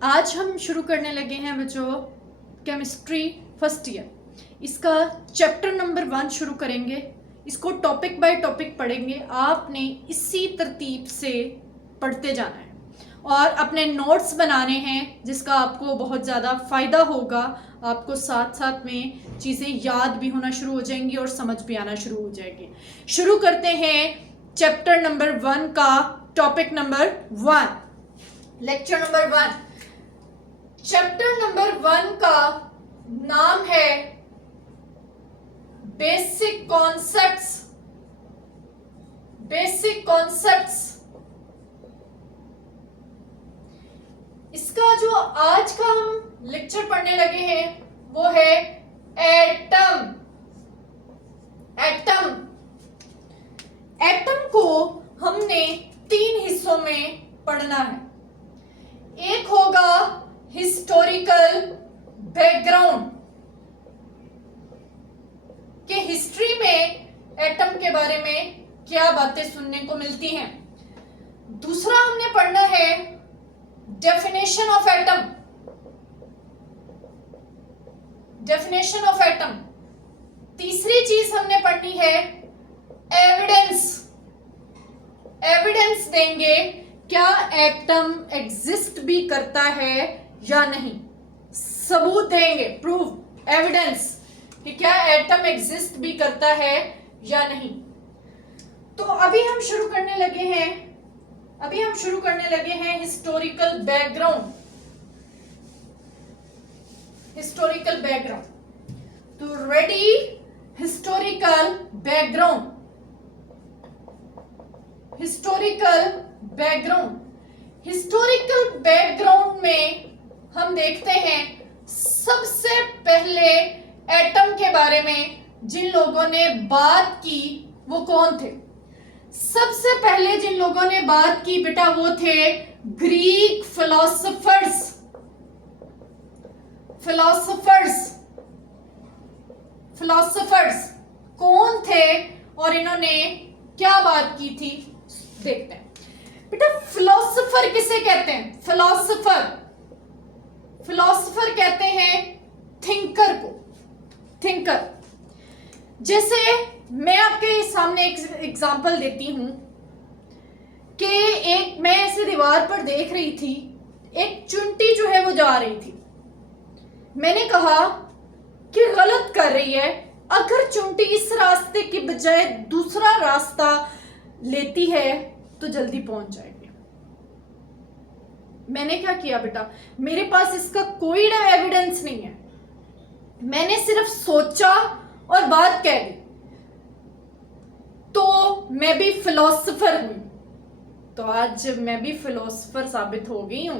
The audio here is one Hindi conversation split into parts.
आज हम शुरू करने लगे हैं बच्चों केमिस्ट्री फर्स्ट ईयर। इसका चैप्टर नंबर 1 शुरू करेंगे। इसको टॉपिक बाय टॉपिक पढ़ेंगे। आपने इसी तरतीब से पढ़ते जाना है और अपने नोट्स बनाने हैं, जिसका आपको बहुत ज़्यादा फ़ायदा होगा। आपको साथ साथ में चीज़ें याद भी होना शुरू हो जाएंगी और समझ भी आना शुरू हो जाएगी। शुरू करते हैं चैप्टर नंबर 1 का topic number 1, lecture number 1। Chapter number 1 का नाम है बेसिक कॉन्सेप्ट्स। Basic concepts. इसका जो आज का हम लेक्चर पढ़ने लगे हैं वो है एटम। एटम एटम को हमने 3 हिस्सों में पढ़ना है। एक होगा हिस्टोरिकल बैकग्राउंड, कि हिस्ट्री में एटम के बारे में क्या बातें सुनने को मिलती हैं। दूसरा हमने पढ़ना है definition of atom. Definition of atom. तीसरी चीज हमने पढ़नी है एविडेंस। एविडेंस देंगे, क्या एटम एग्जिस्ट भी करता है या नहीं। सबूत देंगे, प्रूफ, एविडेंस, कि क्या एटम एग्जिस्ट भी करता है या नहीं। तो अभी हम शुरू करने लगे हैं हिस्टोरिकल बैकग्राउंड। Historical background. तो ready, historical background. Historical background. Historical background में हम देखते हैं सबसे पहले एटम के बारे में जिन लोगों ने बात की वो कौन थे। सबसे पहले जिन लोगों ने बात की बेटा वो थे ग्रीक फिलोसोफर्स। फिलोसोफर्स कौन थे और इन्होंने क्या बात की थी, देखते हैं। बेटा फिलोसोफर किसे कहते हैं? फिलोसोफर कहते हैं थिंकर को। थिंकर। जैसे मैं आपके सामने एक एग्जांपल देती हूं कि मैं ऐसे दीवार पर देख रही थी, एक चुंटी जो है वो जा रही थी। मैंने कहा कि गलत कर रही है, अगर चुंटी इस रास्ते की बजाय दूसरा रास्ता लेती है तो जल्दी पहुंच जाएगी। मैंने क्या किया बेटा, मेरे पास इसका कोई एविडेंस नहीं है, मैंने सिर्फ सोचा और बात कह दी, तो मैं भी फिलोसोफर हुई। तो आज मैं भी फिलोसोफर साबित हो गई हूं,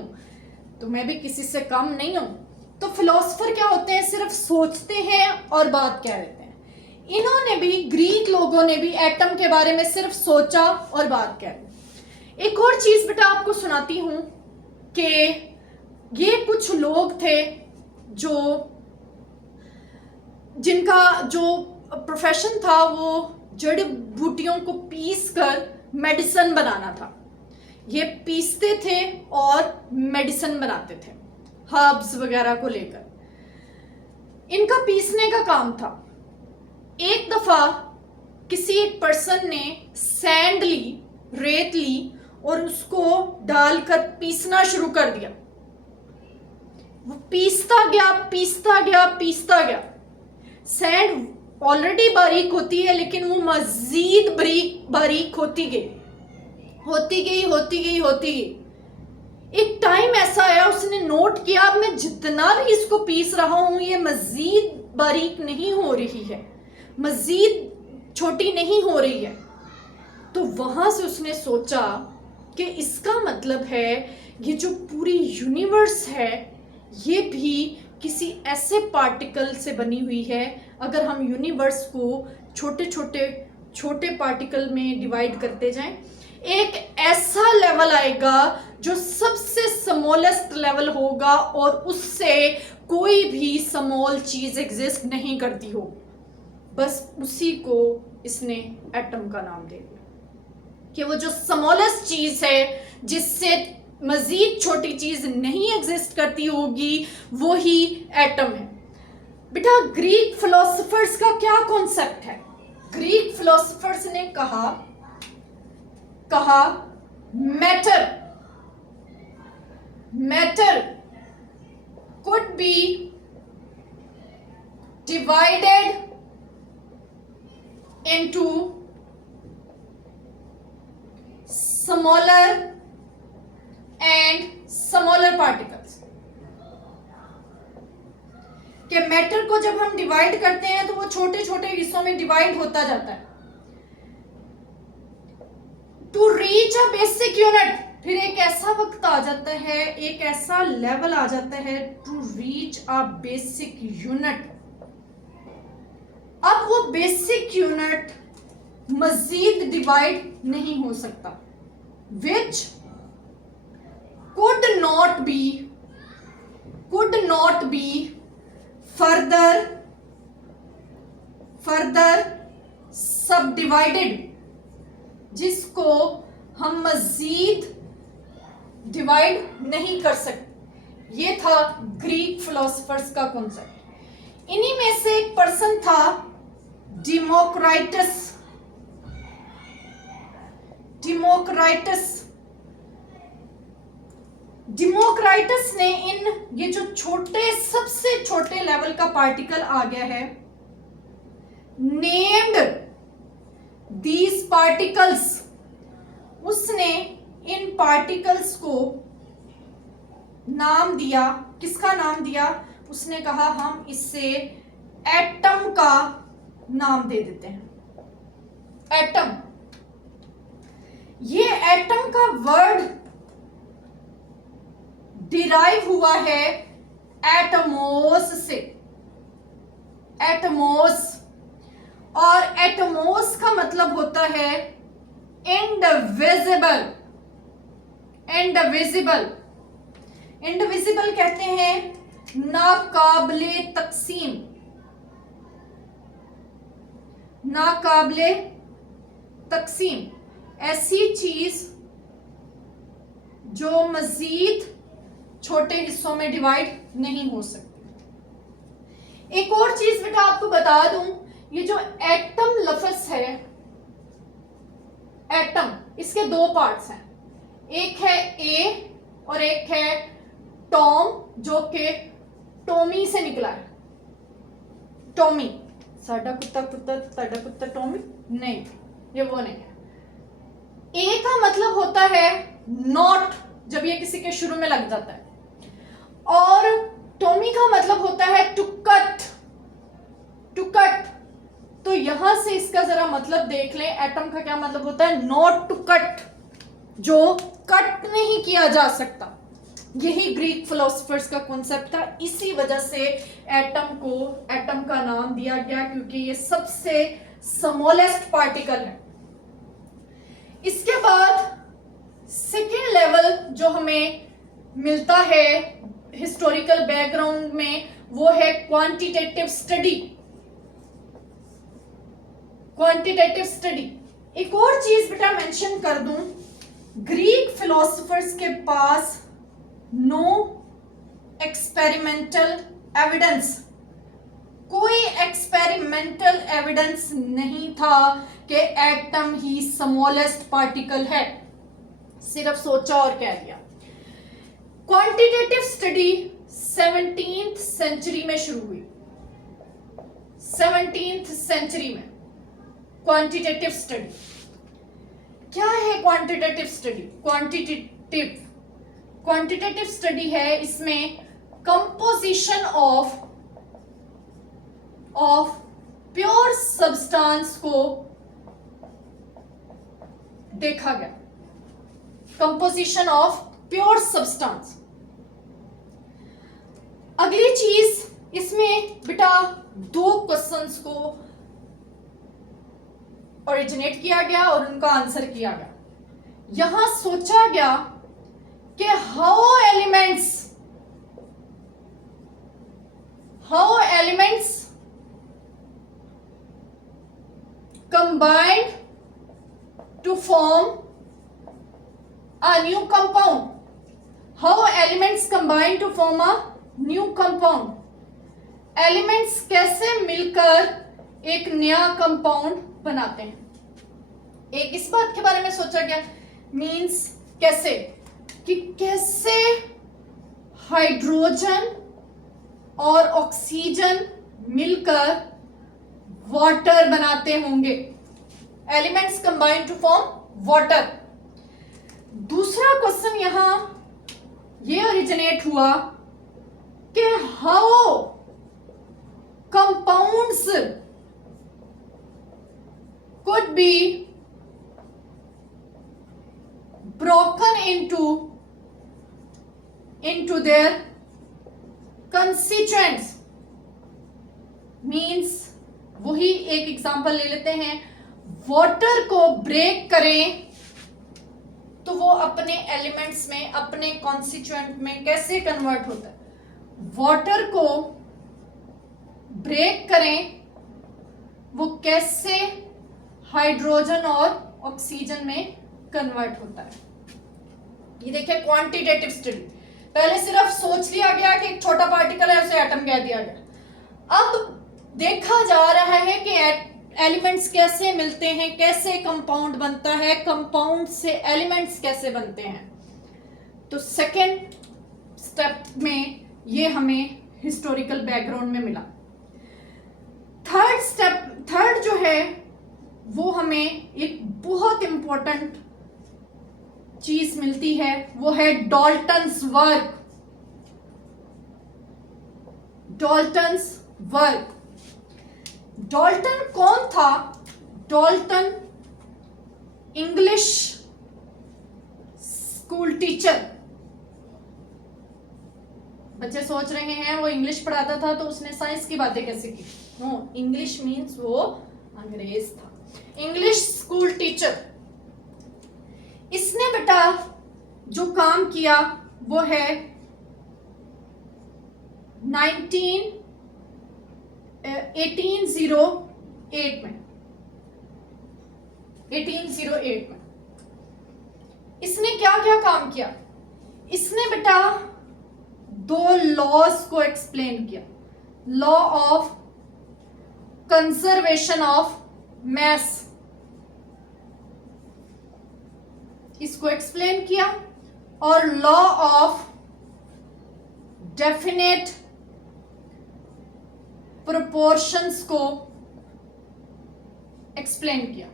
तो मैं भी किसी से कम नहीं हूं। तो फिलोसोफर क्या होते हैं? सिर्फ सोचते हैं और बात कह देते हैं। इन्होंने भी, ग्रीक लोगों ने भी एटम के बारे में सिर्फ सोचा और बात कह दी। एक और चीज बेटा आपको सुनाती हूं कि ये कुछ लोग थे जिनका जो प्रोफेशन था वो जड़ी बूटियों को पीस कर मेडिसिन बनाना था। ये पीसते थे और मेडिसिन बनाते थे, हर्ब्स वगैरह को लेकर। इनका पीसने का काम था। एक दफा किसी एक पर्सन ने सैंड ली, रेत ली और उसको डालकर पीसना शुरू कर दिया। वो पीसता गया। सैंड ऑलरेडी बारीक होती है, लेकिन वो मजीद बारीक होती गई। एक टाइम ऐसा आया, उसने नोट किया, अब मैं जितना भी इसको पीस रहा हूं ये मजीद बारीक नहीं हो रही है, मजीद छोटी नहीं हो रही है। तो वहां से उसने सोचा कि इसका मतलब है ये जो पूरी यूनिवर्स है ये भी किसी ऐसे पार्टिकल से बनी हुई है। अगर हम यूनिवर्स को छोटे पार्टिकल में डिवाइड करते जाएं, एक ऐसा लेवल आएगा जो सबसे स्मॉलेस्ट लेवल होगा और उससे कोई भी स्मॉल चीज एग्जिस्ट नहीं करती हो। बस उसी को इसने एटम का नाम दे दिया कि वो जो स्मॉलेस्ट चीज है जिससे मजीद छोटी चीज नहीं एग्जिस्ट करती होगी, वो ही एटम है। बेटा ग्रीक फिलोसोफर्स का क्या कॉन्सेप्ट है? ग्रीक फिलोसोफर्स ने कहा matter could be divided into smaller and smaller particles। कि मैटर को जब हम डिवाइड करते हैं तो वो छोटे छोटे हिस्सों में डिवाइड होता जाता है। To reach a basic unit, फिर एक ऐसा वक्त आ जाता है, एक ऐसा लेवल आ जाता है, to reach a basic unit. अब वो बेसिक यूनिट मजीद डिवाइड नहीं हो सकता, विच could not be further subdivided, जिसको हम मजीद डिवाइड नहीं कर सकते। ये था ग्रीक फिलोसोफर्स का कॉन्सेप्ट। इन्हीं में से एक पर्सन था डिमोक्राइटस ने ये जो सबसे छोटे लेवल का पार्टिकल आ गया है, नेम्ड दीज पार्टिकल्स, उसने इन पार्टिकल्स को नाम दिया। किसका नाम दिया? उसने कहा हम इससे एटम का नाम दे देते हैं। एटम, ये एटम का वर्ड डिराइव हुआ है एटमोस से। एटमोस, और एटमोस का मतलब होता है इंडिविजिबल। इंडिविजिबल कहते हैं नाकाबिले तकसीम, नाकाबिले तकसीम, ऐसी चीज जो मजीद छोटे हिस्सों में डिवाइड नहीं हो सकती। एक और चीज बेटा आपको बता दूं, ये जो एटम लफ्ज है, एटम, इसके दो पार्ट्स हैं, एक है ए और एक है टॉम, जो कि टॉमी से निकला है। टॉमी, साडा कुत्ता कुत्ता, ताडा कुत्ता टॉमी, नहीं, ये वो नहीं है। ए का मतलब होता है नॉट, जब ये किसी के शुरू में लग जाता है, और टॉमी का मतलब होता है टू कट। तो यहां से इसका जरा मतलब देख लें, एटम का क्या मतलब होता है? नॉट टू कट, जो कट नहीं किया जा सकता। यही ग्रीक फिलोसोफर्स का कॉन्सेप्ट था। इसी वजह से एटम का नाम दिया गया, क्योंकि ये सबसे स्मॉलेस्ट पार्टिकल है। इसके बाद सेकेंड लेवल जो हमें मिलता है हिस्टोरिकल बैकग्राउंड में, वो है क्वांटिटेटिव स्टडी। एक और चीज बेटा मेंशन कर दूं, ग्रीक फिलोसोफर्स के पास नो एक्सपेरिमेंटल एविडेंस, कोई एक्सपेरिमेंटल एविडेंस नहीं था कि एटम ही स्मॉलेस्ट पार्टिकल है, सिर्फ सोचा और कह दिया। क्वांटिटेटिव स्टडी 17th सेंचुरी में शुरू हुई। 17th सेंचुरी में क्वांटिटेटिव स्टडी क्या है? क्वांटिटेटिव स्टडी, क्वांटिटेटिव स्टडी है, इसमें कंपोजिशन ऑफ प्योर सब्सटेंस को देखा गया। Composition of pure substance. अगली चीज इसमें बेटा दो क्वेश्चंस को ओरिजिनेट किया गया और उनका आंसर किया गया। यहां सोचा गया कि how elements combined to form a new compound, how elements combine to form a new compound, elements कैसे मिलकर एक नया कंपाउंड बनाते हैं। एक इस बात के बारे में सोचा गया, मींस कैसे, कि कैसे हाइड्रोजन और ऑक्सीजन मिलकर वाटर बनाते होंगे, elements combine to form water. दूसरा क्वेश्चन यहां ये ओरिजिनेट हुआ कि how compounds could be broken into their constituents, means वही एक एग्जांपल ले लेते हैं, वाटर को ब्रेक करें तो वो अपने एलिमेंट्स में, अपने कॉन्स्टिट्यूएंट में कैसे कन्वर्ट होता है। वाटर को ब्रेक करें वो कैसे हाइड्रोजन और ऑक्सीजन में कन्वर्ट होता है। ये देखिए क्वांटिटेटिव स्टडी, पहले सिर्फ सोच लिया गया कि एक छोटा पार्टिकल है उसे एटम कह दिया गया, अब देखा जा रहा है कि एलिमेंट्स कैसे मिलते हैं, कैसे कंपाउंड बनता है, कंपाउंड से एलिमेंट्स कैसे बनते हैं। तो सेकेंड स्टेप में ये हमें हिस्टोरिकल बैकग्राउंड में मिला। थर्ड जो है वो हमें एक बहुत इंपॉर्टेंट चीज मिलती है, वो है Dalton's work. Dalton's work, Dalton कौन था? Dalton English school teacher. बच्चे सोच रहे हैं वो इंग्लिश पढ़ाता था तो उसने साइंस की बातें कैसे की? नो, इंग्लिश मीन्स वो अंग्रेज था। इंग्लिश स्कूल टीचर, इसने बेटा जो काम किया वो है 1808 में। 1808 में इसने क्या क्या काम किया? इसने बेटा दो लॉज को एक्सप्लेन किया, law of conservation of mass, इसको एक्सप्लेन किया, और लॉ ऑफ डेफिनेट प्रोपोर्शंस को एक्सप्लेन किया।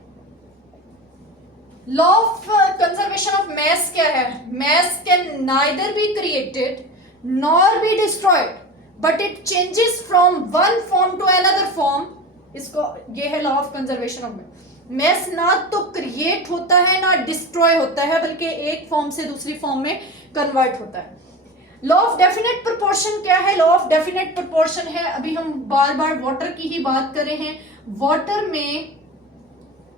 Law of conservation of mass क्या है? Mass can neither be created nor be destroyed but it changes from one form to another form. इसको, ये है law of conservation of mass. Mass ना तो क्रिएट होता है ना डिस्ट्रॉय होता है, बल्कि एक फॉर्म से दूसरी फॉर्म में कन्वर्ट होता है। लॉ ऑफ डेफिनेट प्रोपोर्शन क्या है? लॉ ऑफ डेफिनेट प्रोपोर्शन है, अभी हम बार बार वाटर की ही बात कर रहे हैं, वाटर में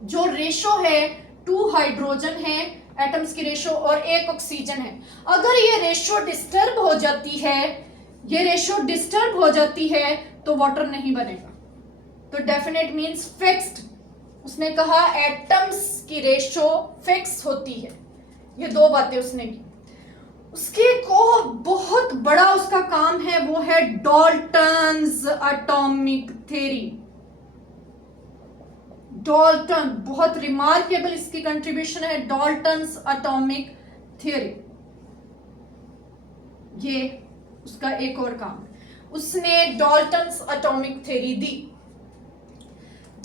जो रेशो है 2 हाइड्रोजन है एटम्स की रेशो और 1 ऑक्सीजन है। अगर ये रेशो डिस्टर्ब हो जाती है, ये रेशो डिस्टर्ब हो जाती है तो वाटर नहीं बनेगा। तो डेफिनेट मीन्स फिक्स्ड। उसने कहा एटम्स की रेशो फिक्स होती है। ये 2 बातें उसने की। उसके को बहुत बड़ा उसका काम है, वो है डाल्टन्स एटॉमिक थ्योरी। डाल्टन, बहुत रिमार्केबल इसकी कंट्रीब्यूशन है, डाल्टन्स एटॉमिक थ्योरी। ये उसका एक और काम है, उसने डाल्टन्स एटॉमिक थ्योरी दी।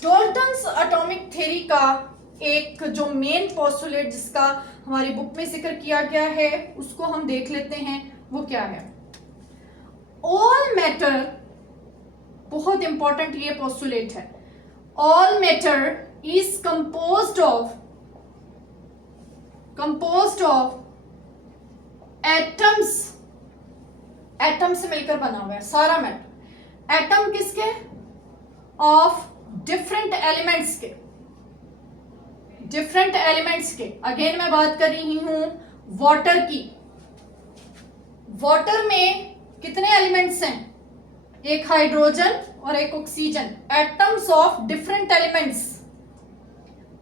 डाल्टन्स एटॉमिक थ्योरी का एक जो मेन पोस्टुलेट जिसका हमारी बुक में जिक्र किया गया है उसको हम देख लेते हैं, वो क्या है? ऑल मैटर, बहुत इंपॉर्टेंट ये पोस्टुलेट है, all matter is composed of atoms. Atom से मिलकर बना हुआ है सारा मैटर। एटम किसके? ऑफ डिफरेंट एलिमेंट्स के, डिफरेंट एलिमेंट्स के। अगेन मैं बात कर रही हूं वाटर की। वाटर में कितने एलिमेंट्स हैं? 1 हाइड्रोजन और 1 oxygen, atoms of different elements.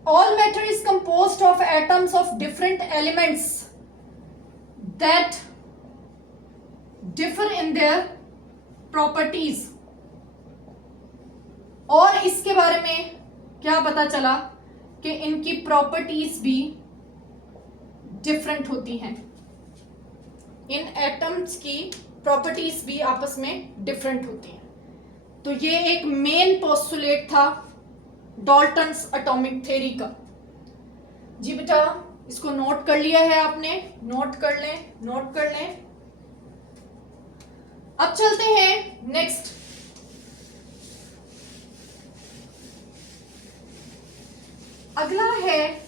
All matter is composed of atoms of different elements that differ in their properties. और इसके बारे में क्या पता चला कि इनकी प्रॉपर्टीज भी डिफरेंट होती हैं। इन एटम्स की प्रॉपर्टीज भी आपस में डिफरेंट होती हैं। तो ये एक मेन पोस्टुलेट था डाल्टन्स एटॉमिक थ्योरी का। जी बेटा, इसको नोट कर लिया है आपने? नोट कर लें, नोट कर लें। अब चलते हैं नेक्स्ट। अगला है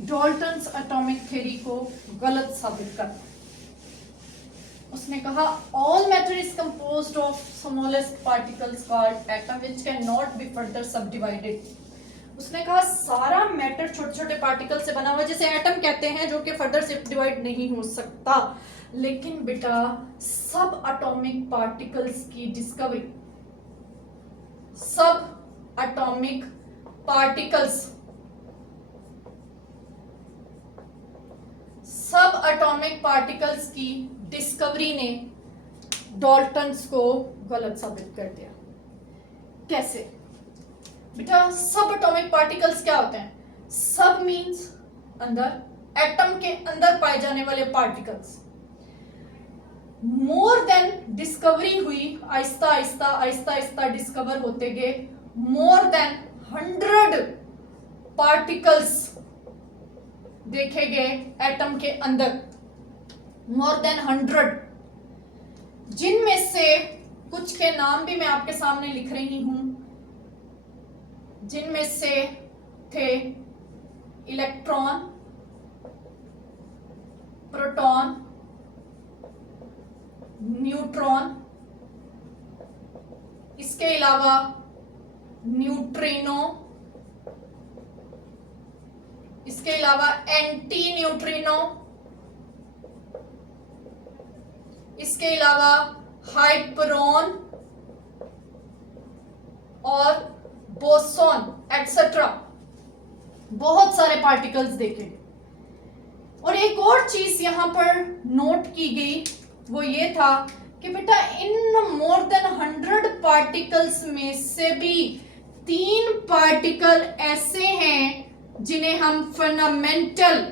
डाल्टन्स एटॉमिक थ्योरी को गलत साबित करना। उसने कहा all matter is composed of smallest particles called atom which can not be further subdivided. उसने कहा सारा मैटर छोटे छोटे पार्टिकल से बना हुआ है, जिसे एटम कहते हैं, जो कि फर्दर से डिवाइड नहीं हो सकता। लेकिन बेटा सब एटॉमिक पार्टिकल्स की डिस्कवरी, सब एटॉमिक पार्टिकल्स, सब एटॉमिक पार्टिकल्स की डिस्कवरी ने डाल्टन्स को गलत साबित कर दिया। कैसे बेटा? सब एटॉमिक पार्टिकल्स क्या होते हैं? सब मींस अंदर, एटम के अंदर पाए जाने वाले पार्टिकल्स। मोर देन डिस्कवरी हुई, आहिस्ता आहिस्ता आहिस्ता आहिस्ता डिस्कवर होते गए मोर देन 100 पार्टिकल्स देखे गए एटम के अंदर, मोर देन 100, जिनमें से कुछ के नाम भी मैं आपके सामने लिख रही हूं, जिनमें से थे इलेक्ट्रॉन, प्रोटॉन, न्यूट्रॉन, इसके अलावा न्यूट्रिनो, इसके अलावा एंटी न्यूट्रिनो, इसके अलावा हाइपरॉन और बोसॉन एटसेट्रा। बहुत सारे पार्टिकल्स देखे। और एक और चीज यहां पर नोट की गई, वो ये था कि बेटा इन मोर देन 100 पार्टिकल्स में से भी 3 पार्टिकल ऐसे हैं जिन्हें हम फंडामेंटल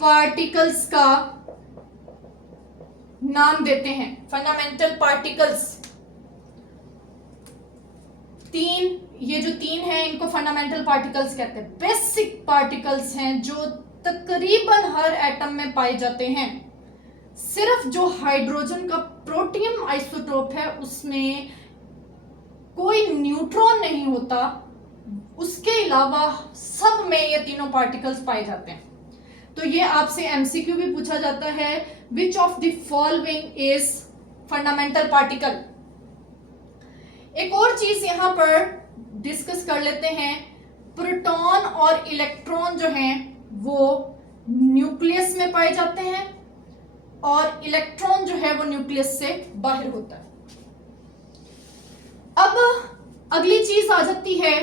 पार्टिकल्स का नाम देते हैं। फंडामेंटल पार्टिकल्स 3, ये जो 3 हैं इनको फंडामेंटल पार्टिकल्स कहते हैं। बेसिक पार्टिकल्स हैं जो तकरीबन हर एटम में पाए जाते हैं। सिर्फ जो हाइड्रोजन का प्रोटियम आइसोटोप है उसमें कोई न्यूट्रॉन नहीं होता, उसके अलावा सब में ये तीनों पार्टिकल्स पाए जाते हैं। तो ये आपसे एमसीक्यू भी पूछा जाता है, which of the following is fundamental particle. एक और चीज यहां पर डिस्कस कर लेते हैं, प्रोटॉन और इलेक्ट्रॉन जो हैं वो न्यूक्लियस में पाए जाते हैं और इलेक्ट्रॉन जो है वो न्यूक्लियस से बाहर होता है। अब अगली चीज आ जाती है,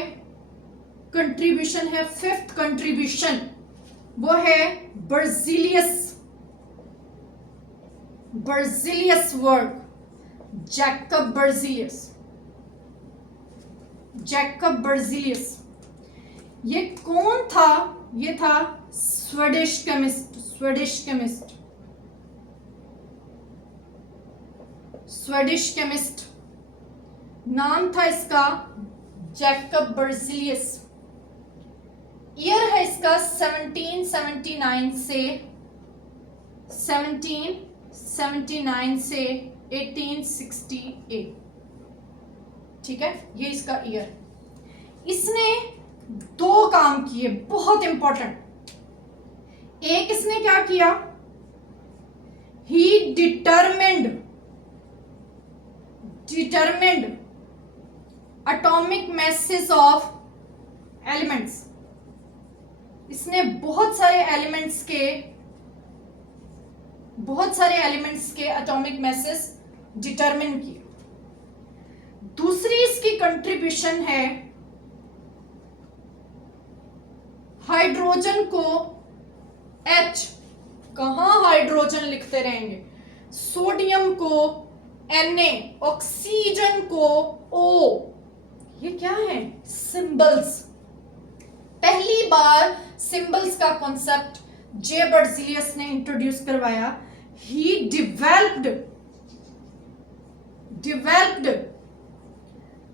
कंट्रीब्यूशन है, 5th कंट्रीब्यूशन, वो है बर्जीलियस वर्क, जैकब बर्जीलियस। ये कौन था? ये था स्वीडिश केमिस्ट। नाम था इसका जैकब बर्जीलियस। ईयर है इसका 1779 से 1868। ठीक है, ये इसका ईयर। इसने 2 काम किए बहुत इंपॉर्टेंट। एक इसने क्या किया, he determined atomic masses of elements. इसने बहुत सारे एलिमेंट्स के एटॉमिक मैसेज डिटरमिन किए। दूसरी इसकी कंट्रीब्यूशन है हाइड्रोजन को H, कहाँ हाइड्रोजन लिखते रहेंगे, सोडियम को Na, ऑक्सीजन को O। ये क्या है, सिंबल्स। पहली बार सिंबल्स का कॉन्सेप्ट जे बर्जीलियस ने इंट्रोड्यूस करवाया। He developed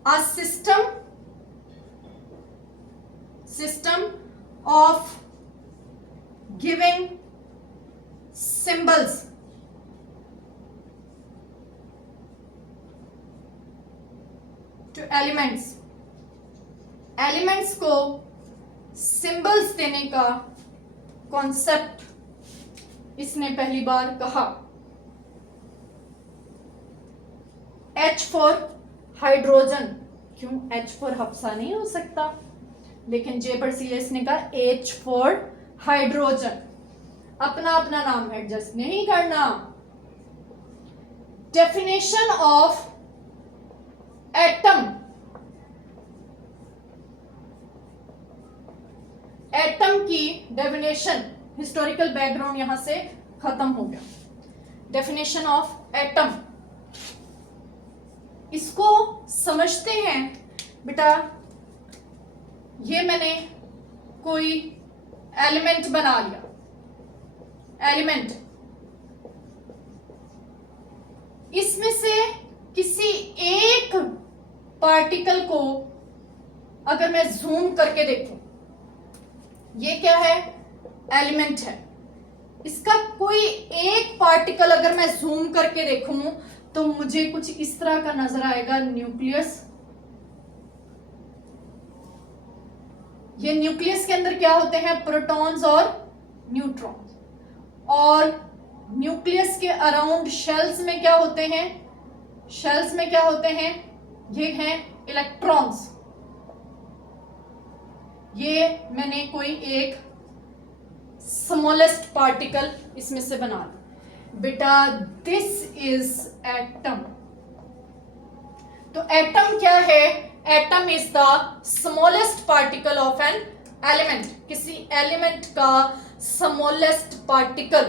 a system of giving symbols to elements को सिंबल्स देने का कॉन्सेप्ट इसने पहली बार कहा। H फॉर हाइड्रोजन, क्यों H फॉर हफ्सा नहीं हो सकता, लेकिन जे बर्जीलियस ने कहा H फॉर हाइड्रोजन। अपना अपना नाम एडजस्ट नहीं करना। डेफिनेशन ऑफ एटम, एटम की डेफिनेशन, हिस्टोरिकल बैकग्राउंड यहां से खत्म हो गया। डेफिनेशन ऑफ एटम, इसको समझते हैं बेटा। ये मैंने कोई एलिमेंट बना लिया, एलिमेंट, इसमें से किसी एक पार्टिकल को अगर मैं जूम करके देखूं, ये क्या है, एलिमेंट है। इसका कोई एक पार्टिकल अगर मैं जूम करके देखूं तो मुझे कुछ इस तरह का नजर आएगा, न्यूक्लियस। ये न्यूक्लियस के अंदर क्या होते हैं, प्रोटॉन्स और न्यूट्रॉन्स। और न्यूक्लियस के अराउंड शेल्स में क्या होते हैं, शेल्स में क्या होते हैं, ये हैं इलेक्ट्रॉन्स। ये मैंने कोई एक स्मॉलेस्ट पार्टिकल इसमें से बना दिया बेटा, दिस इज एटम। तो एटम क्या है, atom is the smallest particle of an element, किसी एलिमेंट का स्मॉलेस्ट पार्टिकल।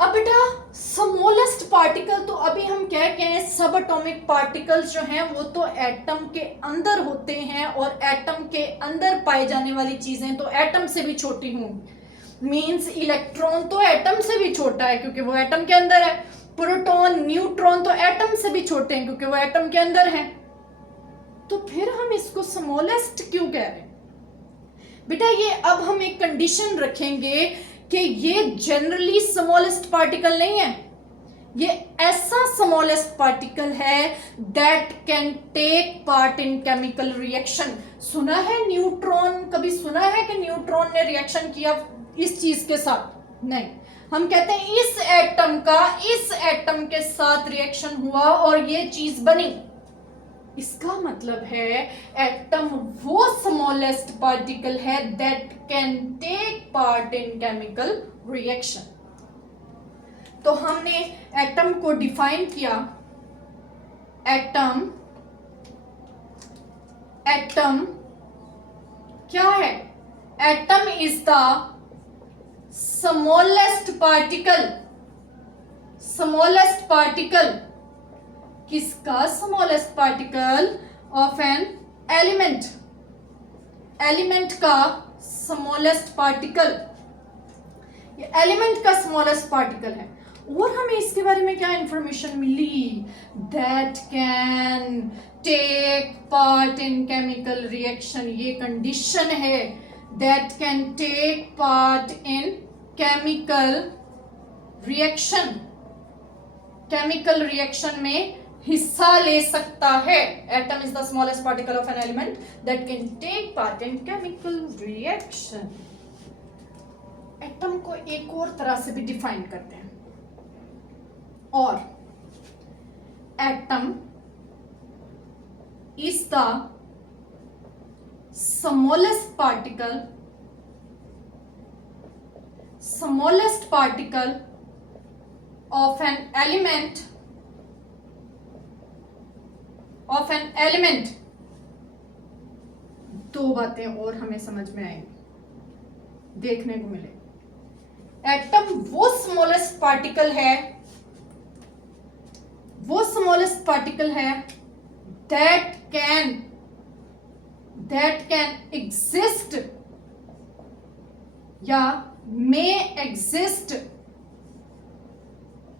अब बेटा स्मॉलेस्ट पार्टिकल, तो अभी हम क्या कहें, सब एटॉमिक पार्टिकल्स जो हैं वो तो एटम के अंदर होते हैं, और एटम के अंदर पाई जाने वाली चीजें तो एटम से भी छोटी होंगी। मींस इलेक्ट्रॉन तो एटम से भी छोटा है क्योंकि वो एटम के अंदर है। प्रोटॉन, न्यूट्रॉन तो एटम से भी छोटे हैं क्योंकि वो एटम के अंदर है। तो फिर हम इसको स्मॉलेस्ट क्यों कह रहे हैं बेटा? ये अब हम एक कंडीशन रखेंगे कि ये जनरली स्मॉलेस्ट पार्टिकल नहीं है, ये ऐसा स्मॉलेस्ट पार्टिकल है that can take part in chemical reaction. सुना है न्यूट्रॉन, कभी सुना है कि न्यूट्रॉन ने रिएक्शन किया इस चीज के साथ? नहीं, हम कहते हैं इस एटम का इस एटम के साथ रिएक्शन हुआ और ये चीज बनी। इसका मतलब है एटम वो स्मॉलेस्ट पार्टिकल है that can take part in chemical reaction. तो हमने एटम को डिफाइन किया, एटम, एटम क्या है? Atom is the smallest particle, smallest particle किसका? Smallest particle of an element, element का स्मॉलेस्ट पार्टिकल, ये एलिमेंट का स्मॉलेस्ट पार्टिकल है। और हमें इसके बारे में क्या इंफॉर्मेशन मिली? That can take part in chemical reaction, ये कंडीशन है, that can take part in chemical reaction, chemical reaction में हिस्सा ले सकता है। Atom is the smallest particle of an element that can take part in chemical reaction. Atom को एक और तरह से भी डिफाइन करते हैं, और atom is the smallest particle of an element, दो बातें और हमें समझ में आएंगी। देखने को मिले। एटम वो स्मॉलेस्ट पार्टिकल है, वो स्मॉलेस्ट पार्टिकल है दैट कैन एग्जिस्ट या मे एग्जिस्ट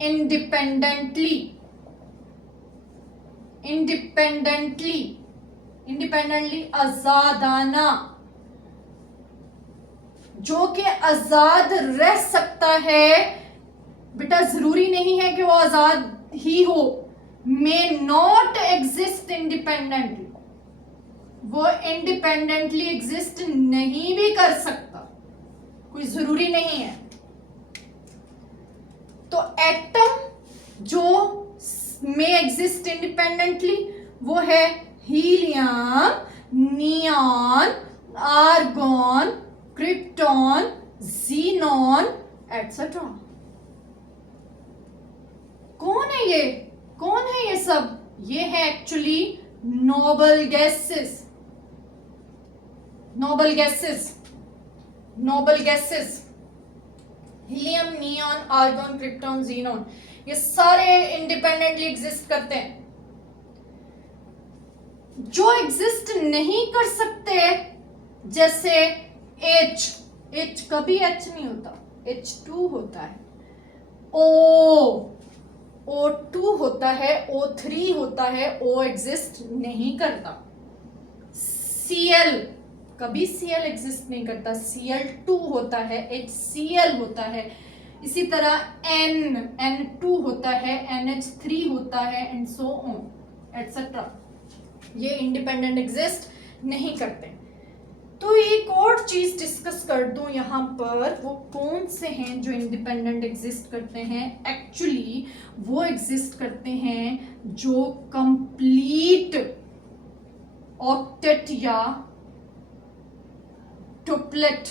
इंडिपेंडेंटली आजादाना, जो कि आजाद रह सकता है। बेटा जरूरी नहीं है कि वो आजाद ही हो। मे नॉट एग्जिस्ट इंडिपेंडेंटली, वो इंडिपेंडेंटली एग्जिस्ट नहीं भी कर सकता, कोई जरूरी नहीं है। तो एटम जो मे एग्जिस्ट इंडिपेंडेंटली वो है helium, neon, argon, krypton, xenon etcetera. कौन है ये, कौन है ये सब? ये है actually noble gases, noble gases, noble gases. Helium, neon, argon, krypton, xenon, ये सारे इंडिपेंडेंटली एग्जिस्ट करते हैं। जो एग्जिस्ट नहीं कर सकते, जैसे H कभी H नहीं होता, H2 होता है, O2 होता है, O3 होता है, O एग्जिस्ट नहीं करता। Cl कभी Cl एग्जिस्ट नहीं करता, Cl2 होता है, HCl होता है। इसी तरह N2 होता है, NH3 होता है, एंड सो ऑन एटसेट्रा। ये इंडिपेंडेंट एग्जिस्ट नहीं करते। तो एक और चीज डिस्कस कर दूं यहाँ पर, वो कौन से हैं जो इंडिपेंडेंट एग्जिस्ट करते हैं। एक्चुअली वो एग्जिस्ट करते हैं जो कंप्लीट ऑक्टेट या टुपलेट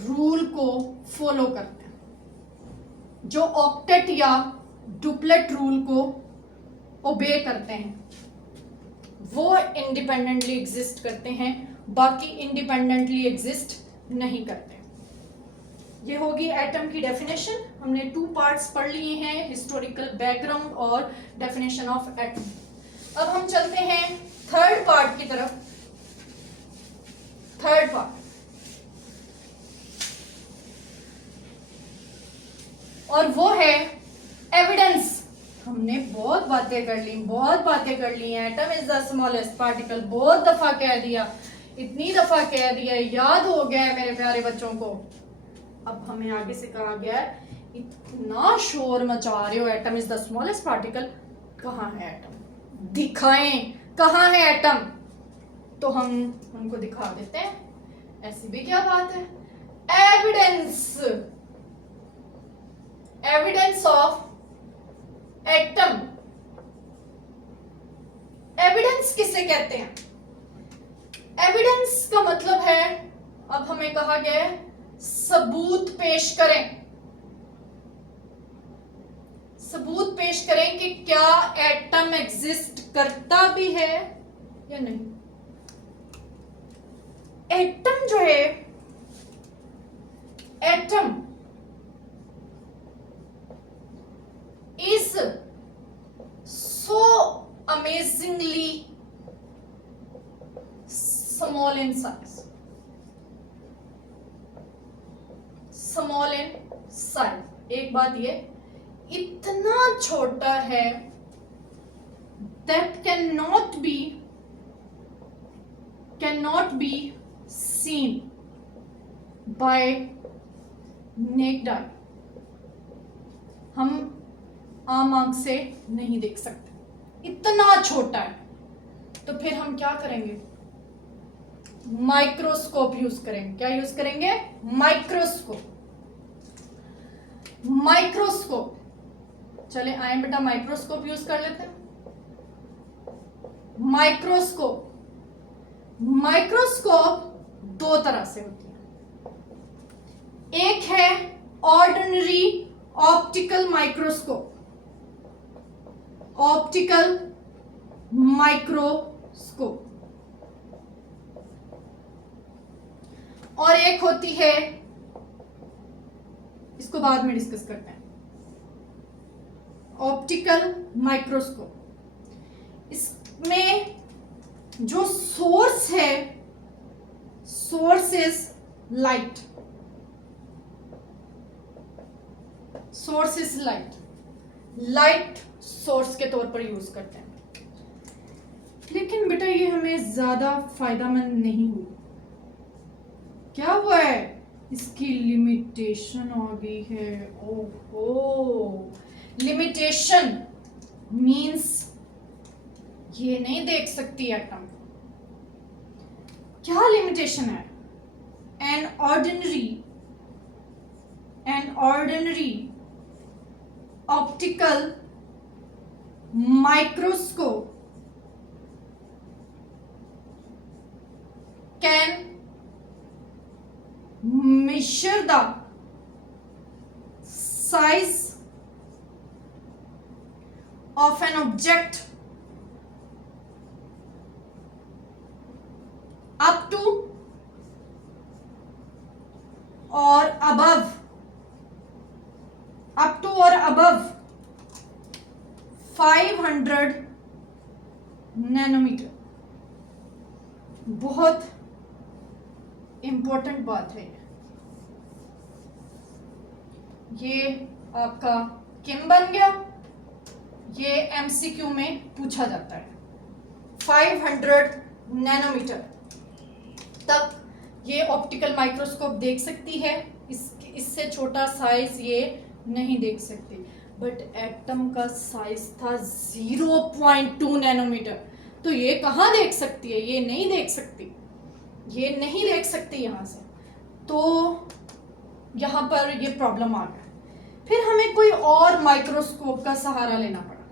रूल को फॉलो करते हैं, जो ऑक्टेट या डुपलेट रूल को ओबे करते हैं, वो इंडिपेंडेंटली एग्जिस्ट करते हैं, बाकी इंडिपेंडेंटली एग्जिस्ट नहीं करते। ये होगी एटम की डेफिनेशन। हमने 2 पार्ट्स पढ़ लिए हैं, हिस्टोरिकल बैकग्राउंड और डेफिनेशन ऑफ एटम। अब हम चलते हैं थर्ड पार्ट की तरफ। थर्ड पार्ट, और वो है एविडेंस। हमने बहुत बातें कर ली हैं। Atom is the smallest particle, बहुत दफा कह दिया, इतनी दफा कह दिया, याद हो गया है मेरे प्यारे बच्चों को। अब हमें आगे से कहा गया है, इतना शोर मचा रहे हो, atom is the smallest particle, कहाँ है एटम, दिखाएं कहाँ है एटम। तो हम उनको दिखा देते हैं, ऐसी भी क्या बात है। Evidence of atom. एविडेंस किसे कहते हैं? एविडेंस का मतलब है, अब हमें कहा गया है सबूत पेश करें, सबूत पेश करें कि क्या एटम एग्जिस्ट करता भी है या नहीं। एटम जो है, atom is so amazingly small in size. Small in size. एक बात ये, इतना छोटा है that cannot be seen by naked eye. हम आम आंख से नहीं देख सकते, इतना छोटा है। तो फिर हम क्या करेंगे? माइक्रोस्कोप यूज करेंगे। क्या यूज करेंगे? माइक्रोस्कोप। चले आए बेटा, माइक्रोस्कोप यूज कर लेते हैं। माइक्रोस्कोप 2 तरह से होती है। एक है ऑर्डिनरी ऑप्टिकल माइक्रोस्कोप, और एक होती है, इसको बाद में डिस्कस करते हैं, ऑप्टिकल माइक्रोस्कोप। इसमें जो सोर्स है, source is light, source is light, light source के तौर पर यूज करते हैं। लेकिन बेटा ये हमें ज्यादा फायदेमंद नहीं हुई। क्या हुआ है, इसकी लिमिटेशन आ गई है। ओहो, लिमिटेशन मींस ये नहीं देख सकती एटम। क्या लिमिटेशन है? An ordinary optical microscope can measure the size of an object up to or above 500 nanometer. बहुत इंपॉर्टेंट बात है ये आपका किम बन गया, ये एमसीक्यू में पूछा जाता है। 500 नैनोमीटर तक ये ऑप्टिकल माइक्रोस्कोप देख सकती है, इससे छोटा साइज ये नहीं देख सकती। बट एटम का साइज था 0.2 नैनोमीटर, तो ये कहाँ देख सकती है? ये नहीं देख सकती, ये नहीं देख सकती यहां से। तो यहां पर ये प्रॉब्लम आ गया। फिर हमें कोई और माइक्रोस्कोप का सहारा लेना पड़ा।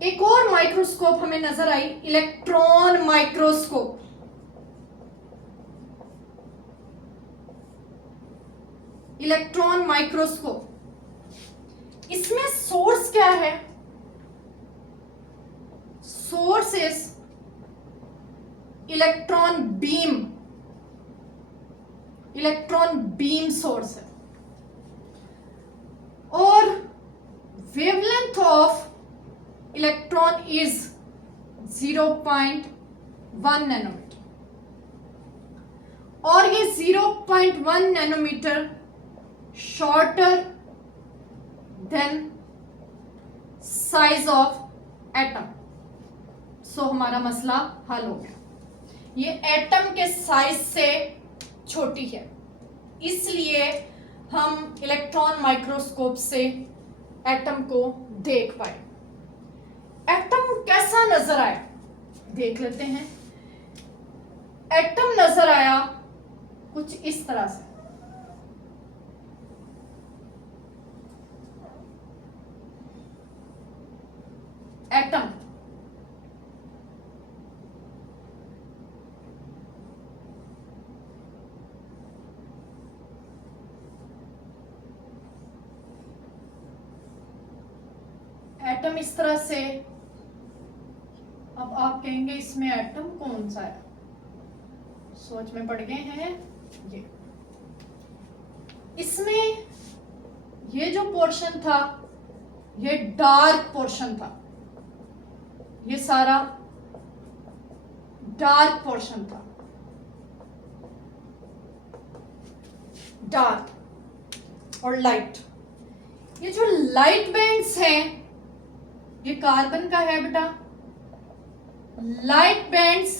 एक और माइक्रोस्कोप हमें नजर आई, इलेक्ट्रॉन माइक्रोस्कोप। इलेक्ट्रॉन माइक्रोस्कोप, इसमें सोर्स क्या है? Source is electron beam source है, और wavelength of electron is 0.1 nanometer, और ये 0.1 nanometer shorter than size of atom. So हमारा मसला हल हो गया। ये एटम के साइज से छोटी है, इसलिए हम इलेक्ट्रॉन माइक्रोस्कोप से एटम को देख पाए। एटम कैसा नजर आया देख लेते हैं। एटम नजर आया कुछ इस तरह से। एटम एटम इस तरह से। अब आप कहेंगे इसमें एटम कौन सा है? सोच में पड़ गए हैं। ये इसमें ये जो पोर्शन था ये डार्क पोर्शन था, ये सारा डार्क पोर्शन था, डार्क और लाइट। ये जो लाइट बैंड्स हैं ये कार्बन का है बेटा। Light bands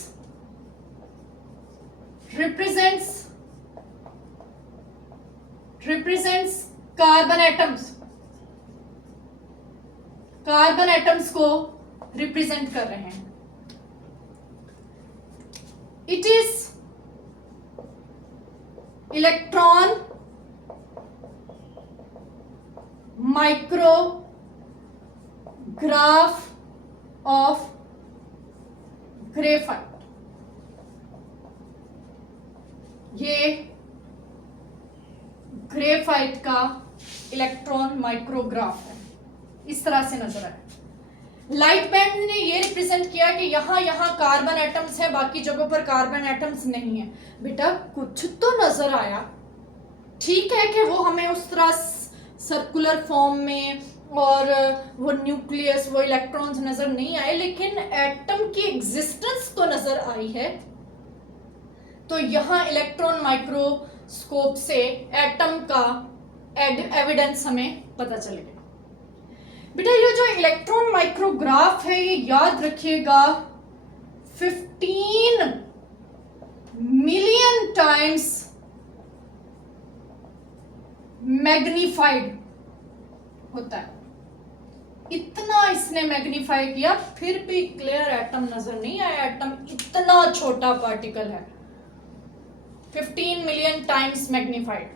represents carbon atoms को रिप्रेजेंट कर रहे हैं। It is electron micrograph of graphite. ये ग्रेफाइट का इलेक्ट्रॉन माइक्रोग्राफ है, इस तरह से नजर आए। लाइट बैंड ने ये रिप्रेजेंट किया कि यहाँ कार्बन एटम्स है, बाकी जगहों पर कार्बन एटम्स नहीं है। बेटा कुछ तो नजर आया, ठीक है कि वो हमें उस तरह सर्कुलर फॉर्म में और वो न्यूक्लियस, वो इलेक्ट्रॉन्स नजर नहीं आए, लेकिन एटम की एग्जिस्टेंस तो नजर आई है। तो यहाँ इलेक्ट्रॉन माइक्रोस्कोप से एटम का एविडेंस हमें पता चलेगा। बेटा ये जो इलेक्ट्रॉन माइक्रोग्राफ है, ये याद रखिएगा 15 मिलियन टाइम्स मैग्नीफाइड होता है। इतना इसने मैग्नीफाई किया, फिर भी क्लियर एटम नजर नहीं आया। एटम इतना छोटा पार्टिकल है, 15 मिलियन टाइम्स मैग्नीफाइड।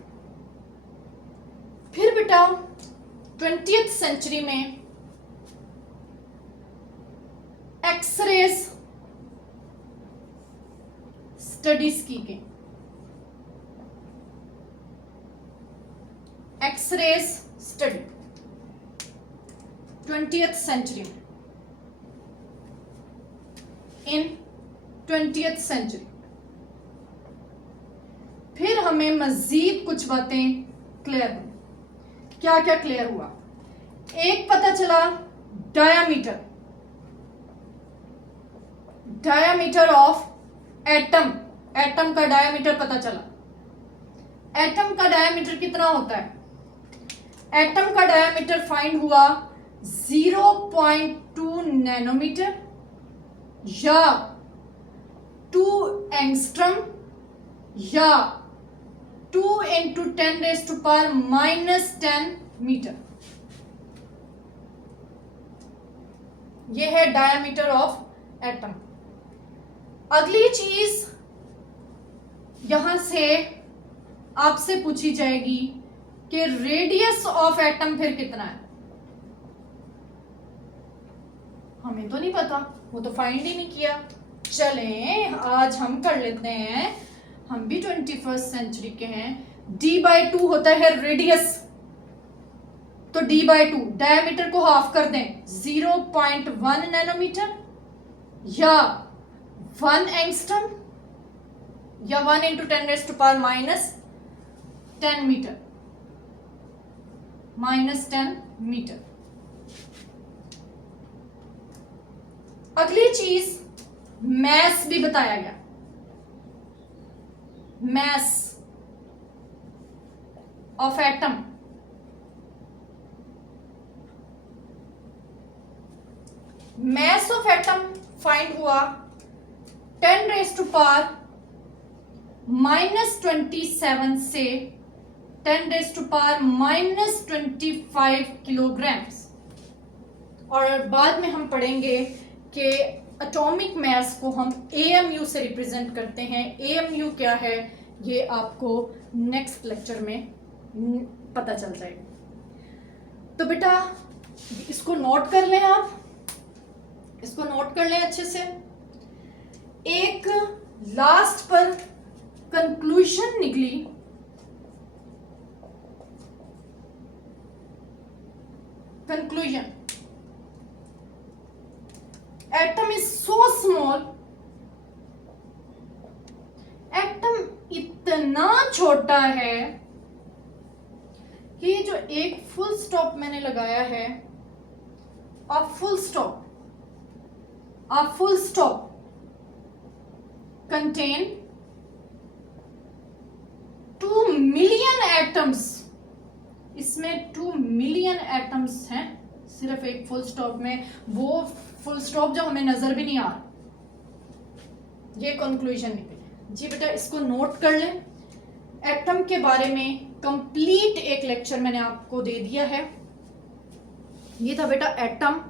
फिर बेटा 20th सेंचुरी में एक्सरेज स्टडीज की गई। एक्सरेज स्टडी 20th सेंचुरी में, इन 20th सेंचुरी। फिर हमें मजीद कुछ बातें क्लियर हुई। क्या क्या क्लियर हुआ? एक पता चला diameter, diameter of atom, atom का डायामीटर पता चला। एटम का डायामीटर कितना होता है? एटम का डायामीटर फाइंड हुआ 0.2 नैनोमीटर या 2 एंगस्ट्रम या 2 × 10⁻⁻10 मीटर। यह है डायामीटर ऑफ एटम। अगली चीज यहां से आपसे पूछी जाएगी कि रेडियस ऑफ एटम फिर कितना है। हमें तो नहीं पता, वो तो फाइंड ही नहीं किया। चलें आज हम कर लेते हैं, हम भी 21st सेंचुरी के हैं। d/2 होता है रेडियस, तो d/2 डायमीटर को हाफ कर दें, 0.1 नैनोमीटर या 1 एंगस्ट्रम या 1 × 10⁻⁻10 मीटर, -10 मीटर। अगली चीज मैस भी बताया गया। mass of atom, mass of atom find हुआ 10⁻⁻27 से 10⁻⁻25 किलोग्राम्स। और बाद में हम पढ़ेंगे कि एटॉमिक मास को हम AMU से रिप्रेजेंट करते हैं। AMU क्या है ये आपको नेक्स्ट लेक्चर में पता चल जाएगा। तो बेटा इसको नोट कर लें, आप इसको नोट कर लें अच्छे से। एक लास्ट पर कंक्लूजन निकली, conclusion, atom is so small, atom इतना छोटा है कि जो एक फुल स्टॉप मैंने लगाया है, a full stop contain 2 million atoms. इसमें 2 मिलियन एटम्स हैं सिर्फ एक फुल स्टॉप में, वो फुल स्टॉप जो हमें नजर भी नहीं आ रहा। ये कंक्लूजन निकली जी। बेटा इसको नोट कर लें। एटम के बारे में कंप्लीट एक लेक्चर मैंने आपको दे दिया है। ये था बेटा एटम।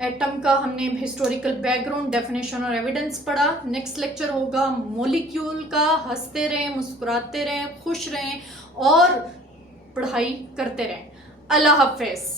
एटम का हमने हिस्टोरिकल बैकग्राउंड, डेफिनेशन और एविडेंस पढ़ा। नेक्स्ट लेक्चर होगा मॉलिक्यूल का। हंसते रहें, मुस्कुराते रहें, खुश रहें और पढ़ाई करते रहें। अल्लाह हाफ़िज़।